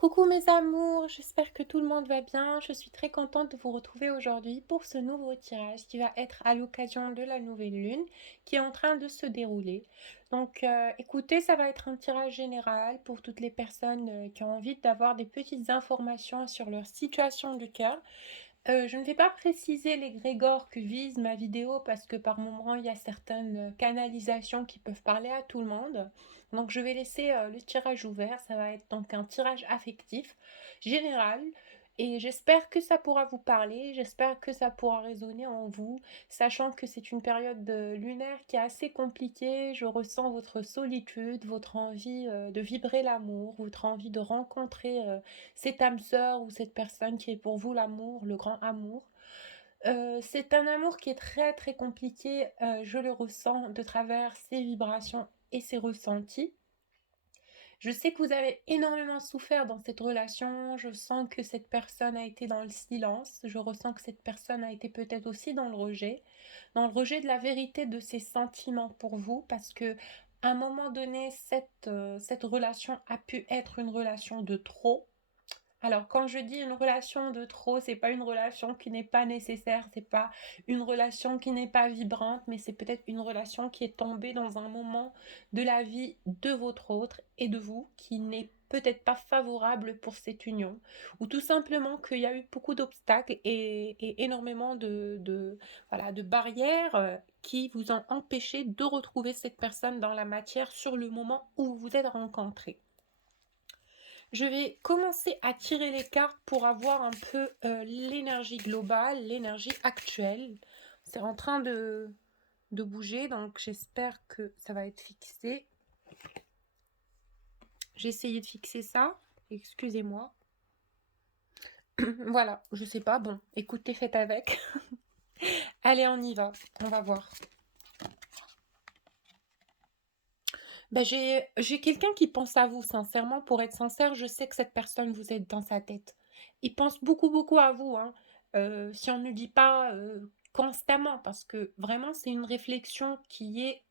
Coucou mes amours, j'espère que tout le monde va bien. Je suis très contente de vous retrouver aujourd'hui pour ce nouveau tirage qui va être à l'occasion de la nouvelle lune qui est en train de se dérouler. Donc écoutez, ça va être un tirage général pour toutes les personnes qui ont envie d'avoir des petites informations sur leur situation du cœur. Je ne vais pas préciser les grégores que vise ma vidéo parce que par moment il y a certaines canalisations qui peuvent parler à tout le monde. Donc je vais laisser le tirage ouvert. Ça va être donc un tirage affectif général et j'espère que ça pourra vous parler. J'espère que ça pourra résonner en vous, sachant que c'est une période lunaire qui est assez compliquée. Je ressens votre solitude, votre envie de vibrer l'amour, votre envie de rencontrer cette âme sœur ou cette personne qui est pour vous l'amour, le grand amour. C'est un amour qui est très très compliqué, je le ressens de travers ses vibrations et ses ressentis. Je sais que vous avez énormément souffert dans cette relation, je sens que cette personne a été dans le silence, je ressens que cette personne a été peut-être aussi dans le rejet de la vérité de ses sentiments pour vous, parce que à un moment donné, cette relation a pu être une relation de trop. Alors, quand je dis une relation de trop, c'est pas une relation qui n'est pas nécessaire, c'est pas une relation qui n'est pas vibrante, mais c'est peut-être une relation qui est tombée dans un moment de la vie de votre autre et de vous qui n'est peut-être pas favorable pour cette union, ou tout simplement qu'il y a eu beaucoup d'obstacles et énormément voilà, de barrières qui vous ont empêché de retrouver cette personne dans la matière sur le moment où vous vous êtes rencontrés. Je vais commencer à tirer les cartes pour avoir un peu l'énergie globale, l'énergie actuelle. C'est en train de bouger, donc j'espère que ça va être fixé. J'ai essayé de fixer ça, excusez-moi. Voilà, je sais pas, bon, écoutez, faites avec. Allez, on y va, on va voir. Ben, j'ai quelqu'un qui pense à vous, sincèrement, pour être sincère, je sais que cette personne, vous êtes dans sa tête. Il pense beaucoup, beaucoup à vous, hein. Si on ne dit pas constamment, parce que vraiment, c'est une réflexion qui est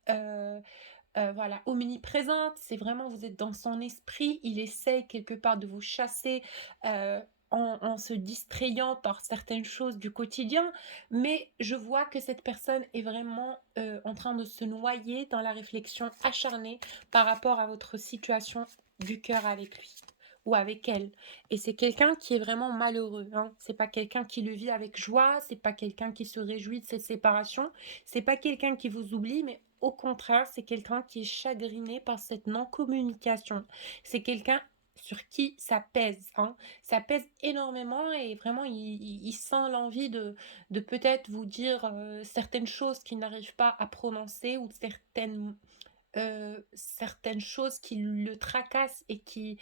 voilà, omniprésente. C'est vraiment, vous êtes dans son esprit. Il essaie quelque part de vous chasser euh, en se distrayant par certaines choses du quotidien. Mais je vois que cette personne est vraiment en train de se noyer dans la réflexion acharnée par rapport à votre situation du cœur avec lui ou avec elle. Et c'est quelqu'un qui est vraiment malheureux, hein. C'est pas quelqu'un qui le vit avec joie, c'est pas quelqu'un qui se réjouit de cette séparation, c'est pas quelqu'un qui vous oublie, mais au contraire, c'est quelqu'un qui est chagriné par cette non-communication. C'est quelqu'un sur qui ça pèse, hein. Ça pèse énormément et vraiment il sent l'envie de peut-être vous dire certaines choses qu'il n'arrive pas à prononcer ou certaines choses qui le tracassent et qui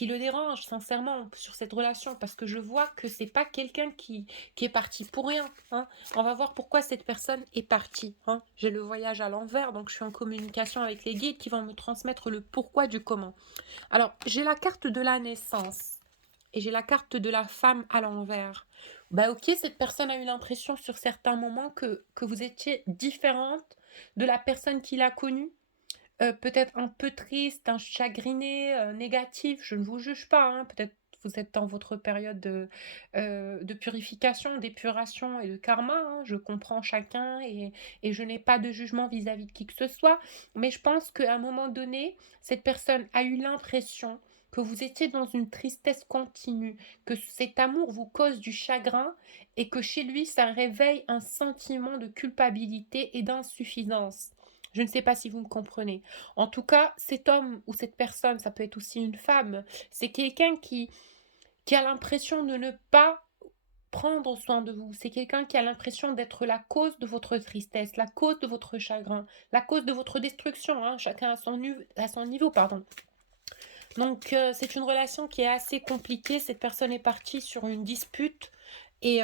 le dérangent sincèrement sur cette relation, parce que je vois que c'est pas quelqu'un qui est parti pour rien, hein. On va voir pourquoi cette personne est partie, hein. J'ai le voyage à l'envers, donc je suis en communication avec les guides qui vont me transmettre le pourquoi du comment. Alors, j'ai la carte de la naissance et j'ai la carte de la femme à l'envers. Bah ok, cette personne a eu l'impression sur certains moments que vous étiez différente de la personne qu'il a connue. Peut-être un peu triste, un chagriné, négatif, je ne vous juge pas, hein. Peut-être vous êtes dans votre période de purification, d'épuration et de karma, hein. Je comprends chacun et je n'ai pas de jugement vis-à-vis de qui que ce soit. Mais je pense qu'à un moment donné, cette personne a eu l'impression que vous étiez dans une tristesse continue, que cet amour vous cause du chagrin et que chez lui, ça réveille un sentiment de culpabilité et d'insuffisance. Je ne sais pas si vous me comprenez. En tout cas, cet homme ou cette personne, ça peut être aussi une femme, c'est quelqu'un qui a l'impression de ne pas prendre soin de vous. C'est quelqu'un qui a l'impression d'être la cause de votre tristesse, la cause de votre chagrin, la cause de votre destruction, hein. Chacun à son niveau, pardon. Donc, c'est une relation qui est assez compliquée. Cette personne est partie sur une dispute et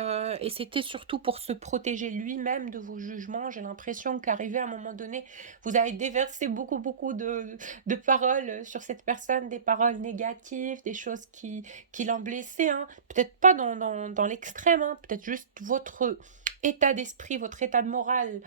c'était surtout pour se protéger lui-même de vos jugements. J'ai l'impression qu'arrivé à un moment donné, vous avez déversé beaucoup, beaucoup de paroles sur cette personne, des paroles négatives, des choses qui l'ont blessé, hein. Peut-être pas dans l'extrême, hein. Peut-être juste votre état d'esprit, votre état de morale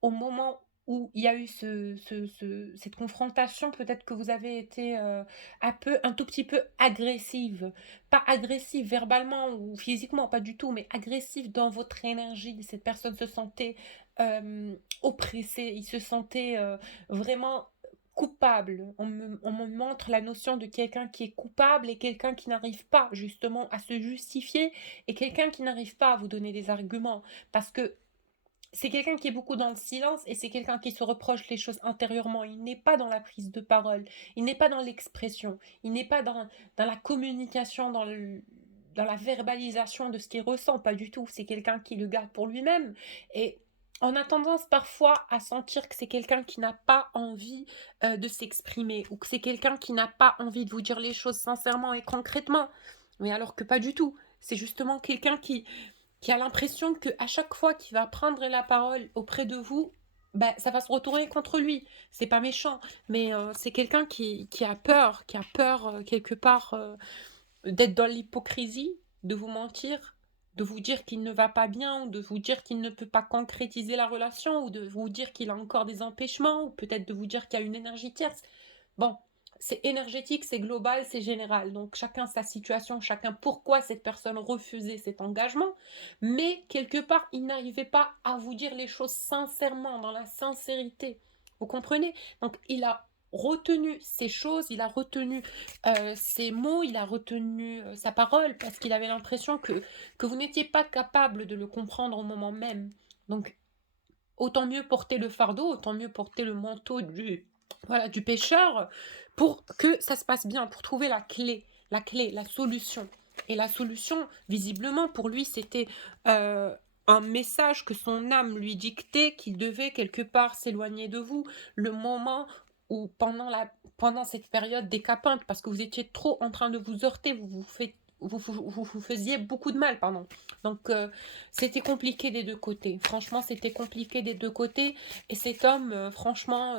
au moment où il y a eu cette confrontation, peut-être que vous avez été, un tout petit peu agressive. Pas agressive verbalement ou physiquement, pas du tout, mais agressive dans votre énergie. Cette personne se sentait, oppressée, il se sentait, vraiment coupable. On me montre la notion de quelqu'un qui est coupable et quelqu'un qui n'arrive pas justement à se justifier et quelqu'un qui n'arrive pas à vous donner des arguments. Parce que c'est quelqu'un qui est beaucoup dans le silence et c'est quelqu'un qui se reproche les choses intérieurement. Il n'est pas dans la prise de parole, il n'est pas dans l'expression, il n'est pas dans la communication, dans la verbalisation de ce qu'il ressent, pas du tout. C'est quelqu'un qui le garde pour lui-même. Et on a tendance parfois à sentir que c'est quelqu'un qui n'a pas envie de s'exprimer ou que c'est quelqu'un qui n'a pas envie de vous dire les choses sincèrement et concrètement. Mais alors que pas du tout. C'est justement quelqu'un qui a l'impression que à chaque fois qu'il va prendre la parole auprès de vous, bah, ça va se retourner contre lui. C'est pas méchant, mais c'est quelqu'un qui a peur quelque part d'être dans l'hypocrisie, de vous mentir, de vous dire qu'il ne va pas bien, ou de vous dire qu'il ne peut pas concrétiser la relation, ou de vous dire qu'il a encore des empêchements, ou peut-être de vous dire qu'il y a une énergie tierce. Bon, c'est énergétique, c'est global, c'est général. Donc chacun sa situation, chacun pourquoi cette personne refusait cet engagement. Mais quelque part, il n'arrivait pas à vous dire les choses sincèrement, dans la sincérité. Vous comprenez? Donc il a retenu ces choses, il a retenu ses mots, il a retenu sa parole parce qu'il avait l'impression que vous n'étiez pas capable de le comprendre au moment même. Donc autant mieux porter le fardeau, autant mieux porter le manteau du pécheur pour que ça se passe bien, pour trouver la clé, la solution. Et la solution, visiblement, pour lui, c'était un message que son âme lui dictait, qu'il devait quelque part s'éloigner de vous, le moment où pendant cette période décapante, parce que vous étiez trop en train de vous heurter, vous faisiez beaucoup de mal, pardon. Donc, c'était compliqué des deux côtés. Franchement, c'était compliqué des deux côtés. Et cet homme, franchement,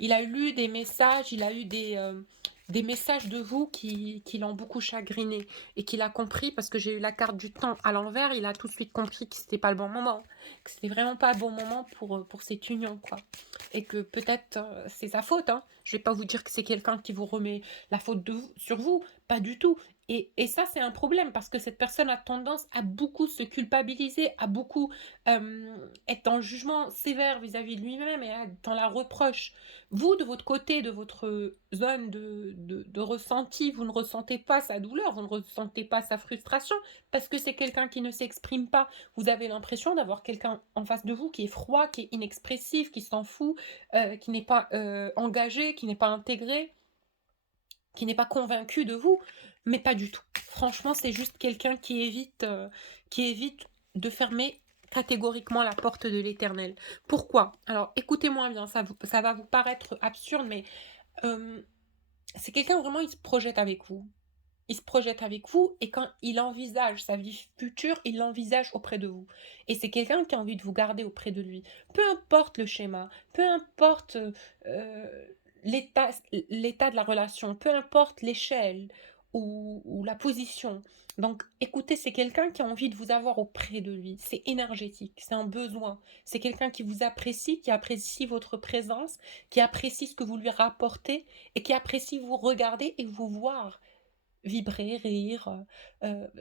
il a lu des messages, il a eu des messages de vous qui l'ont beaucoup chagriné et qu'il a compris parce que j'ai eu la carte du temps à l'envers. Il a tout de suite compris que c'était pas le bon moment, que c'était vraiment pas le bon moment pour cette union, quoi. Et que peut-être c'est sa faute, hein. Je vais pas vous dire que c'est quelqu'un qui vous remet la faute sur vous, pas du tout. Et ça, c'est un problème parce que cette personne a tendance à beaucoup se culpabiliser, à beaucoup être dans le jugement sévère vis-à-vis de lui-même et dans la reproche. Vous, de votre côté, de votre zone de ressenti, vous ne ressentez pas sa douleur, vous ne ressentez pas sa frustration parce que c'est quelqu'un qui ne s'exprime pas. Vous avez l'impression d'avoir quelqu'un en face de vous qui est froid, qui est inexpressif, qui s'en fout, qui n'est pas engagé, qui n'est pas intégré, qui n'est pas convaincu de vous, mais pas du tout. Franchement, c'est juste quelqu'un qui évite de fermer catégoriquement la porte de l'éternel. Pourquoi? Alors, écoutez-moi bien, ça va vous paraître absurde, mais euh, c'est quelqu'un vraiment, il se projette avec vous. Il se projette avec vous et quand il envisage sa vie future, il l'envisage auprès de vous. Et c'est quelqu'un qui a envie de vous garder auprès de lui. Peu importe le schéma, peu importe euh, l'état de la relation, peu importe l'échelle ou la position. Donc écoutez, c'est quelqu'un qui a envie de vous avoir auprès de lui. C'est énergétique, c'est un besoin. C'est quelqu'un qui vous apprécie, qui apprécie votre présence, qui apprécie ce que vous lui rapportez et qui apprécie vous regarder et vous voir vibrer, rire.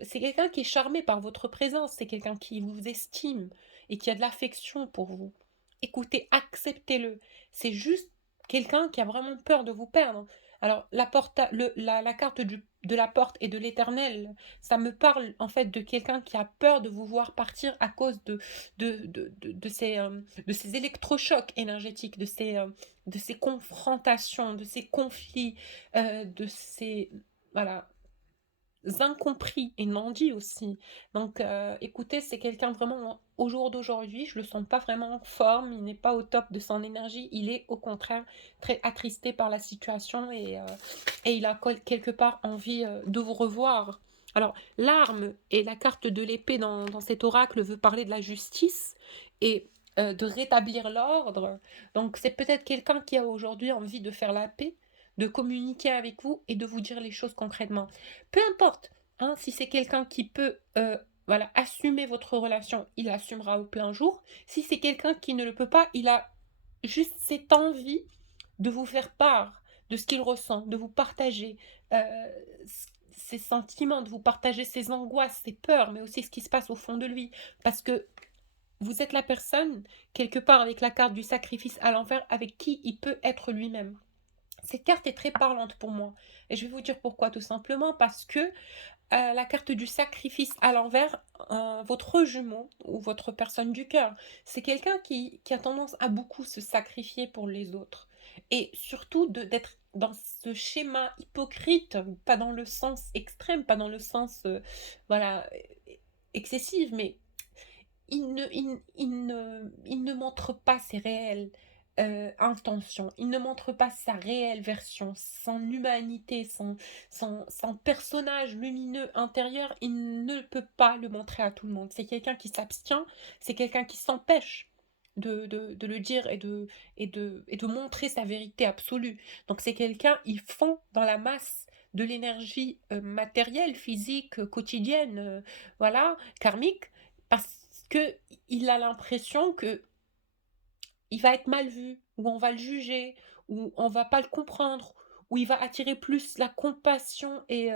C'est quelqu'un qui est charmé par votre présence, c'est quelqu'un qui vous estime et qui a de l'affection pour vous. Écoutez, acceptez-le. C'est juste quelqu'un qui a vraiment peur de vous perdre. Alors, la carte de la porte et de l'éternel, ça me parle en fait de quelqu'un qui a peur de vous voir partir à cause de ces électrochocs énergétiques, de ces confrontations, de ces conflits, de ces, voilà, incompris et non dits aussi. Donc, écoutez, c'est quelqu'un vraiment, au jour d'aujourd'hui, je le sens pas vraiment en forme, il n'est pas au top de son énergie, il est au contraire très attristé par la situation et il a quelque part envie de vous revoir. Alors, l'arme et la carte de l'épée dans cet oracle veut parler de la justice et de rétablir l'ordre. Donc, c'est peut-être quelqu'un qui a aujourd'hui envie de faire la paix, de communiquer avec vous et de vous dire les choses concrètement. Peu importe, hein, si c'est quelqu'un qui peut voilà, assumer votre relation, il assumera au plein jour. Si c'est quelqu'un qui ne le peut pas, il a juste cette envie de vous faire part de ce qu'il ressent, de vous partager euh, ses sentiments, de vous partager ses angoisses, ses peurs, mais aussi ce qui se passe au fond de lui. Parce que vous êtes la personne, quelque part avec la carte du sacrifice à l'envers, avec qui il peut être lui-même. Cette carte est très parlante pour moi. Et je vais vous dire pourquoi, tout simplement parce que la carte du sacrifice à l'envers, votre jumeau ou votre personne du cœur, c'est quelqu'un qui a tendance à beaucoup se sacrifier pour les autres. Et surtout d'être dans ce schéma hypocrite, pas dans le sens extrême, pas dans le sens voilà, excessif, mais il ne montre pas ses réelles intentions, il ne montre pas sa réelle version, son humanité, son personnage lumineux intérieur, il ne peut pas le montrer à tout le monde. C'est quelqu'un qui s'abstient, c'est quelqu'un qui s'empêche de le dire et de montrer sa vérité absolue. Donc c'est quelqu'un, ils font dans la masse de l'énergie matérielle, physique, quotidienne, voilà, karmique, parce que il a l'impression que il va être mal vu, ou on va le juger, ou on va pas le comprendre, ou il va attirer plus la compassion et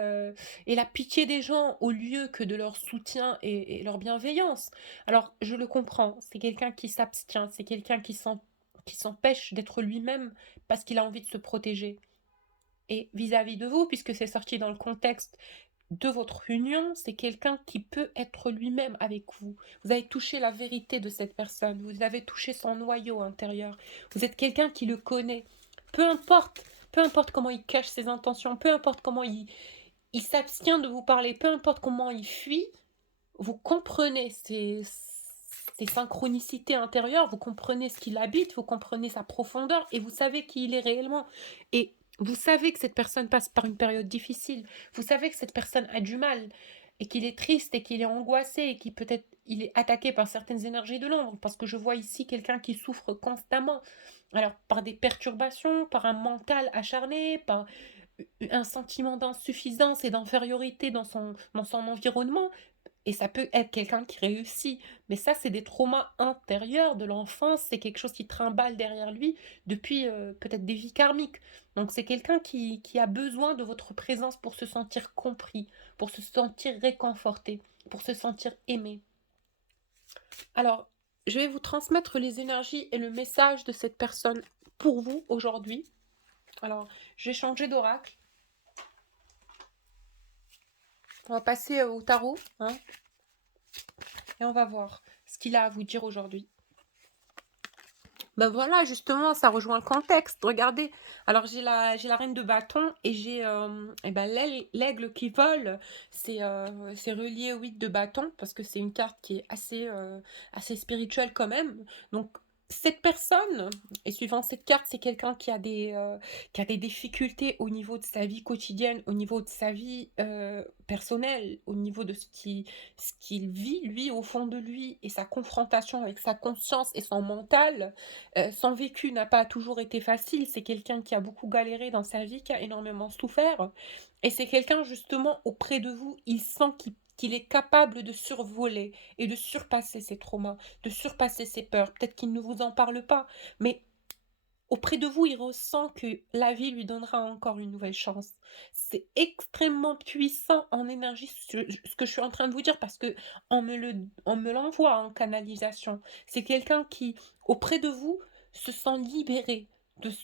la pitié des gens au lieu que de leur soutien et leur bienveillance. Alors, je le comprends, c'est quelqu'un qui s'abstient, c'est quelqu'un qui s'empêche d'être lui-même parce qu'il a envie de se protéger. Et vis-à-vis de vous, puisque c'est sorti dans le contexte de votre union, c'est quelqu'un qui peut être lui-même avec vous. Vous avez touché la vérité de cette personne, vous avez touché son noyau intérieur. Vous êtes quelqu'un qui le connaît. Peu importe comment il cache ses intentions, peu importe comment il s'abstient de vous parler, peu importe comment il fuit, vous comprenez ses synchronicités intérieures, vous comprenez ce qu'il habite, vous comprenez sa profondeur et vous savez qui il est réellement. Et vous savez que cette personne passe par une période difficile, vous savez que cette personne a du mal et qu'il est triste et qu'il est angoissé et qu'il peut-être il est attaqué par certaines énergies de l'ombre parce que je vois ici quelqu'un qui souffre constamment. Alors par des perturbations, par un mental acharné, par un sentiment d'insuffisance et d'infériorité dans son environnement, et ça peut être quelqu'un qui réussit, mais ça, c'est des traumas intérieurs de l'enfance, c'est quelque chose qui trimballe derrière lui depuis peut-être des vies karmiques. Donc c'est quelqu'un qui a besoin de votre présence pour se sentir compris, pour se sentir réconforté, pour se sentir aimé. Alors, je vais vous transmettre les énergies et le message de cette personne pour vous aujourd'hui. Alors, je vais changer d'oracle. On va passer au tarot, hein, et on va voir ce qu'il a à vous dire aujourd'hui. Ben voilà, justement, ça rejoint le contexte. Regardez, alors j'ai la reine de bâton et j'ai eh ben, l'aigle qui vole. C'est relié au 8 de bâton parce que c'est une carte qui est assez spirituelle quand même. Donc, cette personne, et suivant cette carte, c'est quelqu'un qui a des difficultés au niveau de sa vie quotidienne, au niveau de sa vie personnelle, au niveau de ce qu'il vit, lui, au fond de lui, et sa confrontation avec sa conscience et son mental. Son vécu n'a pas toujours été facile, c'est quelqu'un qui a beaucoup galéré dans sa vie, qui a énormément souffert, et c'est quelqu'un justement auprès de vous, il sent qu'il est capable de survoler et de surpasser ses traumas, de surpasser ses peurs. Peut-être qu'il ne vous en parle pas, mais auprès de vous, il ressent que la vie lui donnera encore une nouvelle chance. C'est extrêmement puissant en énergie ce que je suis en train de vous dire parce que on me l'envoie en canalisation. C'est quelqu'un qui, auprès de vous, se sent libéré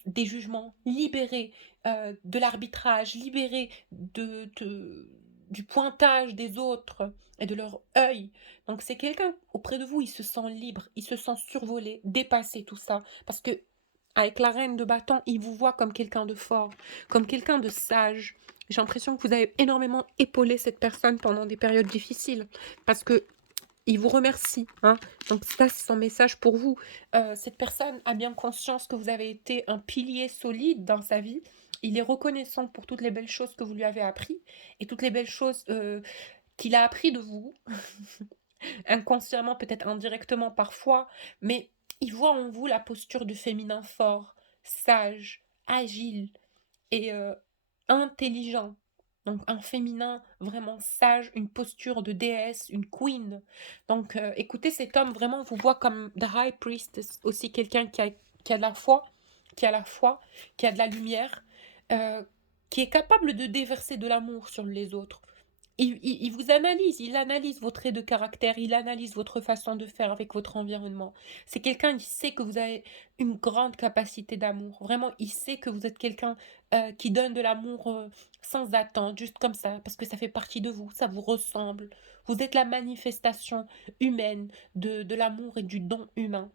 des jugements, libéré de l'arbitrage, libéré du pointage des autres et de leur œil. Donc c'est quelqu'un auprès de vous, il se sent libre, il se sent survolé, dépassé tout ça. Parce que avec la reine de bâton, il vous voit comme quelqu'un de fort, comme quelqu'un de sage. J'ai l'impression que vous avez énormément épaulé cette personne pendant des périodes difficiles, parce que il vous remercie, hein. Donc ça, c'est son message pour vous. Cette personne a bien conscience que vous avez été un pilier solide dans sa vie. Il est reconnaissant pour toutes les belles choses que vous lui avez appris et toutes les belles choses qu'il a appris de vous, inconsciemment, peut-être indirectement parfois, mais il voit en vous la posture du féminin fort, sage, agile et intelligent. Donc un féminin vraiment sage, une posture de déesse, une queen. Donc écoutez, cet homme vraiment vous voit comme the high priestess, aussi quelqu'un qui a de la foi, qui a la foi, qui a de la lumière, euh, qui est capable de déverser de l'amour sur les autres. Il vous analyse, il analyse vos traits de caractère, il analyse votre façon de faire avec votre environnement. C'est quelqu'un qui sait que vous avez une grande capacité d'amour. Vraiment, il sait que vous êtes quelqu'un qui donne de l'amour sans attendre, juste comme ça, parce que ça fait partie de vous, ça vous ressemble. Vous êtes la manifestation humaine de l'amour et du don humain.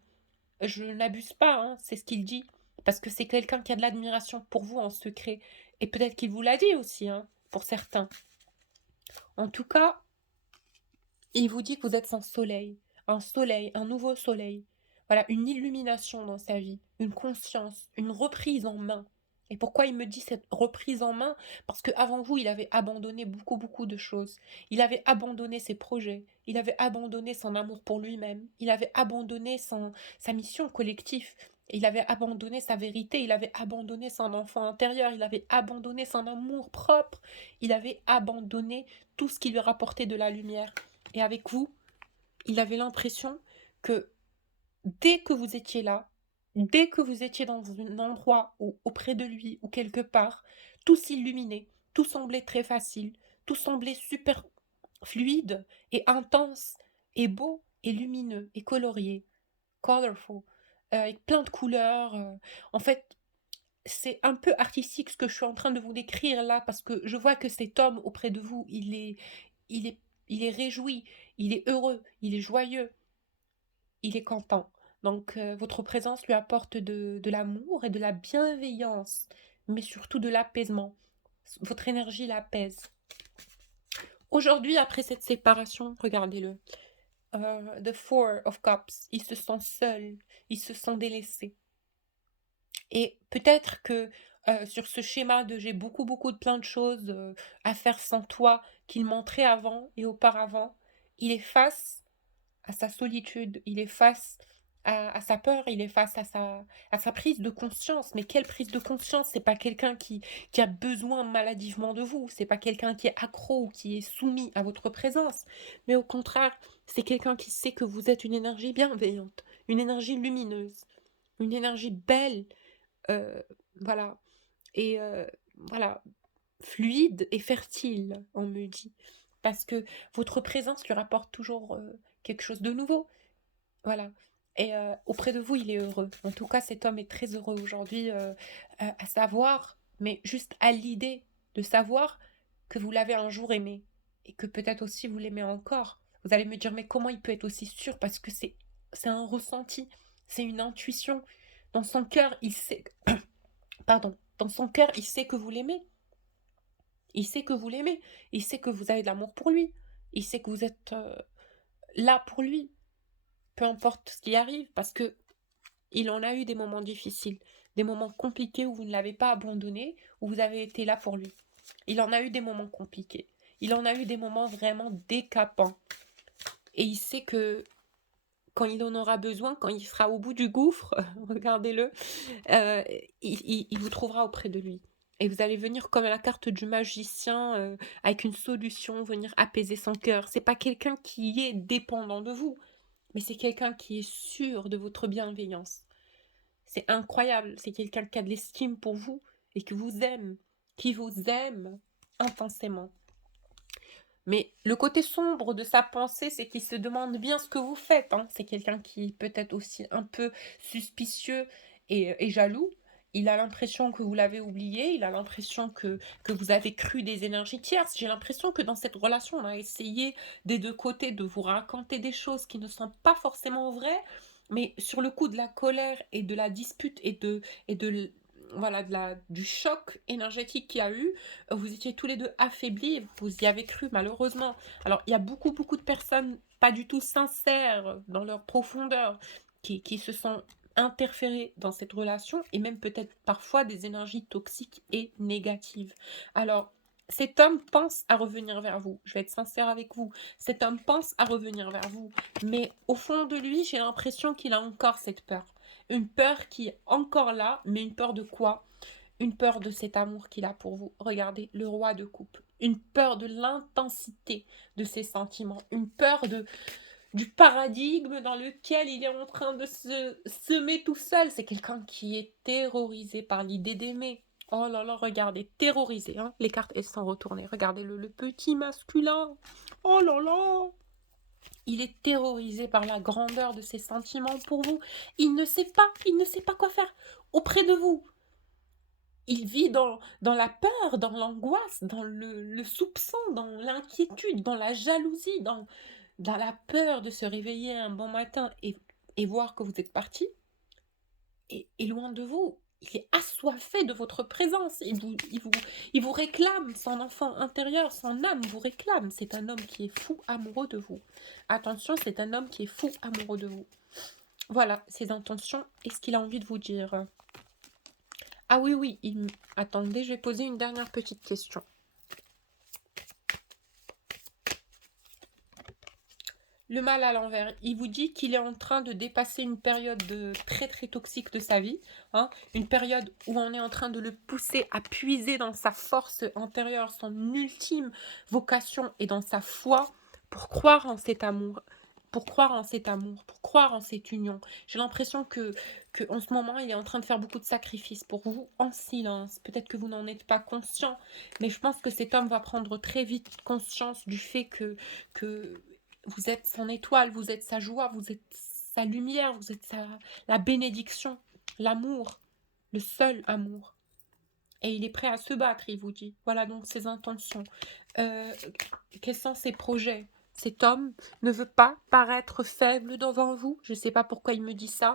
Je n'abuse pas, hein, c'est ce qu'il dit, parce que c'est quelqu'un qui a de l'admiration pour vous en secret. Et peut-être qu'il vous l'a dit aussi, hein, pour certains. En tout cas, il vous dit que vous êtes un soleil, un nouveau soleil. Voilà, une illumination dans sa vie, une conscience, une reprise en main. Et pourquoi il me dit cette reprise en main? Parce qu'avant vous, il avait abandonné beaucoup, beaucoup de choses. Il avait abandonné ses projets, il avait abandonné son amour pour lui-même, il avait abandonné sa mission collective, il avait abandonné sa vérité, il avait abandonné son enfant intérieur, il avait abandonné son amour propre, il avait abandonné tout ce qui lui rapportait de la lumière. Et avec vous, il avait l'impression que dès que vous étiez là, dès que vous étiez dans un endroit ou auprès de lui ou quelque part, tout s'illuminait, tout semblait très facile, tout semblait super fluide et intense et beau et lumineux et colorié, colorful, avec plein de couleurs. En fait, c'est un peu artistique ce que je suis en train de vous décrire là parce que je vois que cet homme auprès de vous, il est, il est réjoui, il est heureux, il est joyeux, il est content. Donc votre présence lui apporte de l'amour et de la bienveillance, mais surtout de l'apaisement. Votre énergie l'apaise. Aujourd'hui, après cette séparation, regardez-le. The Four of Cups, ils se sentent seuls, ils se sont délaissés. Et peut-être que sur ce schéma de j'ai beaucoup, beaucoup de plein de choses à faire sans toi qu'il montrait avant et auparavant, il est face à sa solitude, il est face à sa peur, il est face à sa prise de conscience. Mais quelle prise de conscience? C'est pas quelqu'un qui a besoin maladivement de vous, c'est pas quelqu'un qui est accro ou qui est soumis à votre présence. Mais au contraire, c'est quelqu'un qui sait que vous êtes une énergie bienveillante, une énergie lumineuse, une énergie belle, euh, voilà, et voilà, fluide et fertile, on me dit. Parce que votre présence lui rapporte toujours quelque chose de nouveau. Voilà. Et auprès de vous, il est heureux. En tout cas, cet homme est très heureux aujourd'hui à savoir, mais juste à l'idée de savoir que vous l'avez un jour aimé et que peut-être aussi vous l'aimez encore. Vous allez me dire, mais comment il peut être aussi sûr? Parce que c'est un ressenti, c'est une intuition. Dans son cœur, il sait, pardon, dans son cœur, il sait que vous l'aimez. Il sait que vous l'aimez. Il sait que vous avez de l'amour pour lui. Il sait que vous êtes là pour lui. Peu importe ce qui arrive, parce que il en a eu des moments difficiles, des moments compliqués où vous ne l'avez pas abandonné, où vous avez été là pour lui. Il en a eu des moments compliqués. Il en a eu des moments vraiment décapants. Et il sait que quand il en aura besoin, quand il sera au bout du gouffre, regardez-le, euh, il vous trouvera auprès de lui. Et vous allez venir comme à la carte du magicien, avec une solution, venir apaiser son cœur. C'est pas quelqu'un qui est dépendant de vous, mais c'est quelqu'un qui est sûr de votre bienveillance. C'est incroyable, c'est quelqu'un qui a de l'estime pour vous et qui vous aime intensément. Mais le côté sombre de sa pensée, c'est qu'il se demande bien ce que vous faites, hein. C'est quelqu'un qui peut être aussi un peu suspicieux et jaloux. Il a l'impression que vous l'avez oublié, il a l'impression que vous avez cru des énergies tierces. J'ai l'impression que dans cette relation, on a essayé des deux côtés de vous raconter des choses qui ne sont pas forcément vraies, mais sur le coup de la colère et de la dispute et voilà, du choc énergétique qu'il y a eu, vous étiez tous les deux affaiblis, vous y avez cru malheureusement. Alors il y a beaucoup, beaucoup de personnes pas du tout sincères dans leur profondeur qui se sont interférées dans cette relation et même peut-être parfois des énergies toxiques et négatives. Alors, cet homme pense à revenir vers vous. Je vais être sincère avec vous. Cet homme pense à revenir vers vous. Mais au fond de lui, j'ai l'impression qu'il a encore cette peur. Une peur qui est encore là, mais une peur de quoi? Une peur de cet amour qu'il a pour vous. Regardez, le roi de coupe. Une peur de l'intensité de ses sentiments. Une peur du paradigme dans lequel il est en train de se semer tout seul. C'est quelqu'un qui est terrorisé par l'idée d'aimer. Oh là là, regardez, terrorisé, hein. Les cartes, elles sont retournées. Regardez le petit masculin. Oh là là. Il est terrorisé par la grandeur de ses sentiments pour vous. Il ne sait pas quoi faire auprès de vous. Il vit dans la peur, dans l'angoisse, dans le soupçon, dans l'inquiétude, dans la jalousie, dans la peur de se réveiller un bon matin et voir que vous êtes parti, et loin de vous. Il est assoiffé de votre présence. Il vous réclame, son enfant intérieur, son âme vous réclame. C'est un homme qui est fou amoureux de vous. Attention, c'est un homme qui est fou amoureux de vous. Voilà ses intentions et ce qu'il a envie de vous dire. Ah oui, oui, attendez, je vais poser une dernière petite question. Le mal à l'envers, il vous dit qu'il est en train de dépasser une période très très toxique de sa vie, hein, une période où on est en train de le pousser à puiser dans sa force intérieure, son ultime vocation et dans sa foi pour croire en cet amour, pour croire en cet amour, pour croire en cette union. J'ai l'impression que en ce moment, il est en train de faire beaucoup de sacrifices pour vous en silence. Peut-être que vous n'en êtes pas conscient, mais je pense que cet homme va prendre très vite conscience du fait que vous êtes son étoile, vous êtes sa joie, vous êtes sa lumière, vous êtes la bénédiction, l'amour, le seul amour. Et il est prêt à se battre, il vous dit. Voilà donc ses intentions. Quels sont ses projets? Cet homme ne veut pas paraître faible devant vous. Je ne sais pas pourquoi il me dit ça.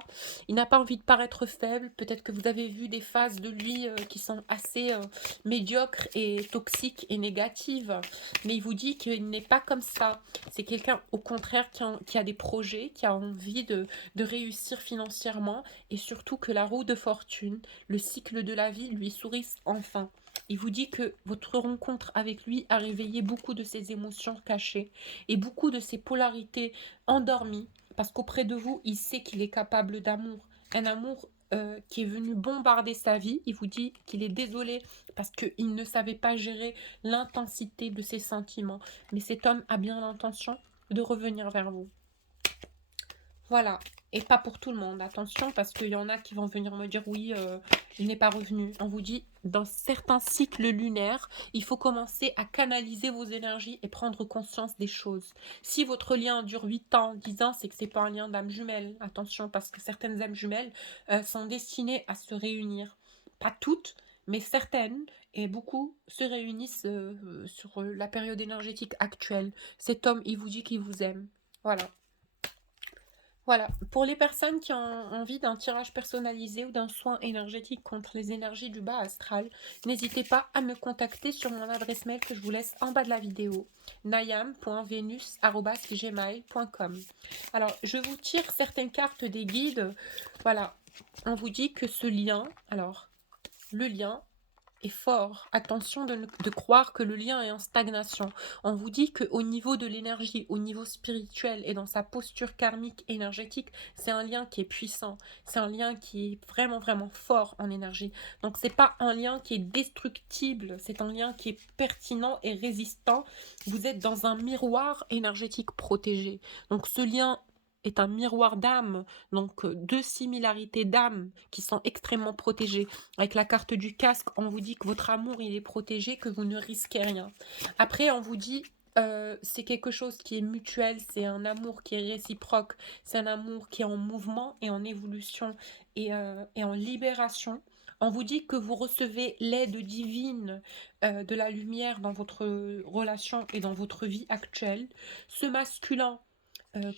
Il n'a pas envie de paraître faible. Peut-être que vous avez vu des phases de lui qui sont assez médiocres et toxiques et négatives. Mais il vous dit qu'il n'est pas comme ça. C'est quelqu'un, au contraire, qui a des projets, qui a envie de réussir financièrement. Et surtout que la roue de fortune, le cycle de la vie lui sourisse enfin. Il vous dit que votre rencontre avec lui a réveillé beaucoup de ses émotions cachées et beaucoup de ses polarités endormies, parce qu'auprès de vous, il sait qu'il est capable d'amour. Un amour qui est venu bombarder sa vie. Il vous dit qu'il est désolé parce qu'il ne savait pas gérer l'intensité de ses sentiments. Mais cet homme a bien l'intention de revenir vers vous. Voilà. Et pas pour tout le monde, attention, parce qu'il y en a qui vont venir me dire oui, il n'est pas revenu. On vous dit, dans certains cycles lunaires, il faut commencer à canaliser vos énergies et prendre conscience des choses. Si votre lien dure 8 ans, 10 ans, c'est que c'est pas un lien d'âme jumelle. Attention, parce que certaines âmes jumelles sont destinées à se réunir. Pas toutes, mais certaines, et beaucoup se réunissent sur la période énergétique actuelle. Cet homme, il vous dit qu'il vous aime. Voilà. Voilà, pour les personnes qui ont envie d'un tirage personnalisé ou d'un soin énergétique contre les énergies du bas astral, n'hésitez pas à me contacter sur mon adresse mail que je vous laisse en bas de la vidéo, nayam.venus@gmail.com. Alors, je vous tire certaines cartes des guides. Voilà, on vous dit que ce lien, alors, le lien est fort. Attention de croire que le lien est en stagnation. On vous dit qu'au niveau de l'énergie, au niveau spirituel et dans sa posture karmique énergétique, c'est un lien qui est puissant. C'est un lien qui est vraiment, vraiment fort en énergie. Donc, c'est pas un lien qui est destructible. C'est un lien qui est pertinent et résistant. Vous êtes dans un miroir énergétique protégé. Donc, ce lien est un miroir d'âme, donc deux similarités d'âme qui sont extrêmement protégées. Avec la carte du casque, on vous dit que votre amour, il est protégé, que vous ne risquez rien. Après, on vous dit, c'est quelque chose qui est mutuel, c'est un amour qui est réciproque, c'est un amour qui est en mouvement et en évolution et en libération. On vous dit que vous recevez l'aide divine de la lumière dans votre relation et dans votre vie actuelle. Ce masculin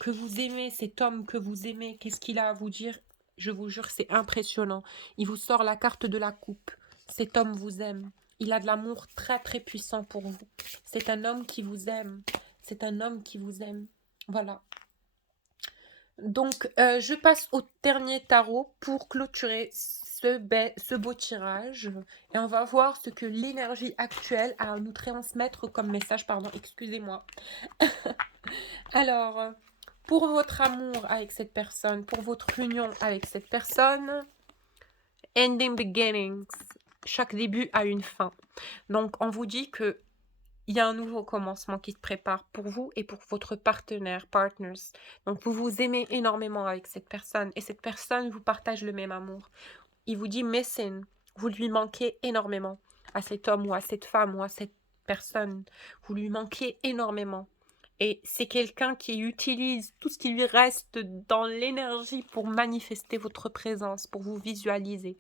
que vous aimez, cet homme que vous aimez, qu'est-ce qu'il a à vous dire? Je vous jure, c'est impressionnant. Il vous sort la carte de la coupe. Cet homme vous aime. Il a de l'amour très très puissant pour vous. C'est un homme qui vous aime. C'est un homme qui vous aime. Voilà. Donc, je passe au dernier tarot pour clôturer ce beau tirage. Et on va voir ce que l'énergie actuelle a à nous transmettre comme message. Pardon, excusez-moi. Alors, pour votre amour avec cette personne, pour votre union avec cette personne, ending beginnings. Chaque début a une fin. Donc, on vous dit que il y a un nouveau commencement qui se prépare pour vous et pour votre partenaire, partners. Donc, vous vous aimez énormément avec cette personne et cette personne vous partage le même amour. Il vous dit missing, vous lui manquez énormément à cet homme ou à cette femme ou à cette personne. Vous lui manquez énormément. Et c'est quelqu'un qui utilise tout ce qui lui reste dans l'énergie pour manifester votre présence, pour vous visualiser.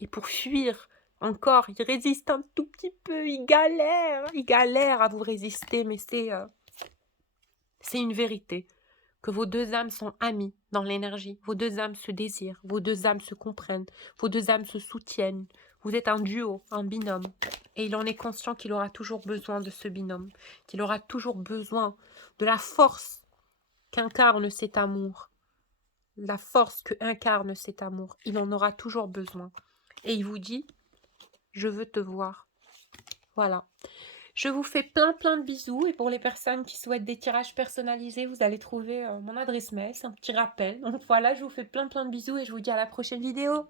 Et pour fuir, encore, il résiste un tout petit peu, il galère à vous résister, mais c'est une vérité. Que vos deux âmes sont amies dans l'énergie, vos deux âmes se désirent, vos deux âmes se comprennent, vos deux âmes se soutiennent. Vous êtes un duo, un binôme. Et il en est conscient qu'il aura toujours besoin de ce binôme, qu'il aura toujours besoin de la force qu'incarne cet amour. La force que incarne cet amour. Il en aura toujours besoin. Et il vous dit, je veux te voir. Voilà. Je vous fais plein de bisous et pour les personnes qui souhaitent des tirages personnalisés, vous allez trouver mon adresse mail, c'est un petit rappel. Donc voilà, je vous fais plein de bisous et je vous dis à la prochaine vidéo.